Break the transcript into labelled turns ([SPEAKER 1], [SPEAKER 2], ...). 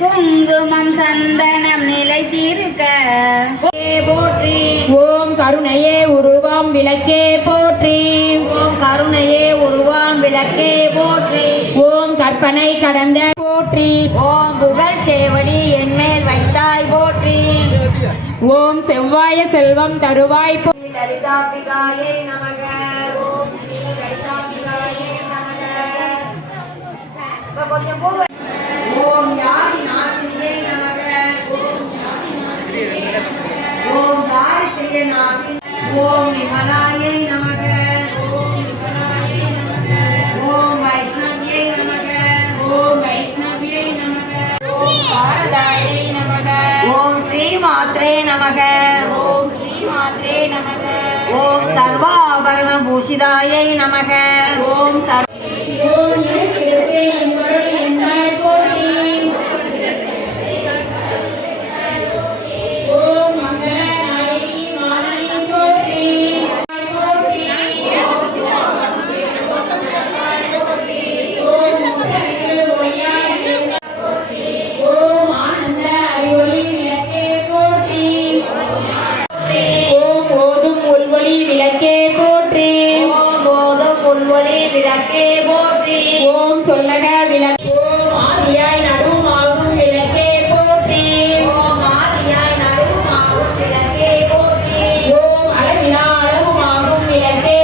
[SPEAKER 1] குங்குமம் சந்தனம் நிலைத்திருக்க
[SPEAKER 2] போற்றி.
[SPEAKER 3] ஓம் கருணையே உருவம் விளக்கே போற்றி.
[SPEAKER 2] ஓம் கருணையே உருவம் விளக்கே போற்றி.
[SPEAKER 3] ஓம் கற்பனை கடந்த போற்றி.
[SPEAKER 2] ஓம் புகழ் சேவடி என்மேல் வைத்தாய் போற்றி.
[SPEAKER 3] ஓம் செவ்வாய செல்வம் தருவாய் போ
[SPEAKER 2] நமக. கொஞ்சம் பூ ஓம் யாதி நமக ஓம் தாரித்ரிய ஓம் விமலாயை நமக ஓம் விமலாயை நமக ஓம் வைஷ்ணவியை நமக ஓம் வைஷ்ணவியை நமக ஓம் பாரதாயை நமக ஓம் ஸ்ரீ மாத்ரே நமக. ஓம் ஸ்ரீ மாத்ரே நமக. ஓம் சர்வாபரண பூஷிதாயை நமக. ஓம் சர்வ
[SPEAKER 3] ஒளி விளக்கே போற்றி. ஓம் சொல்லக விளக்கு. ஓம் ஆதியாய் நடும் ஆகும் விளக்கே போற்றி. ஓம் ஆதியாய் நடும் ஆகும் விளக்கே போற்றி.
[SPEAKER 2] ஓம் அளவிலா அளவும்
[SPEAKER 3] ஆகும் விளக்கே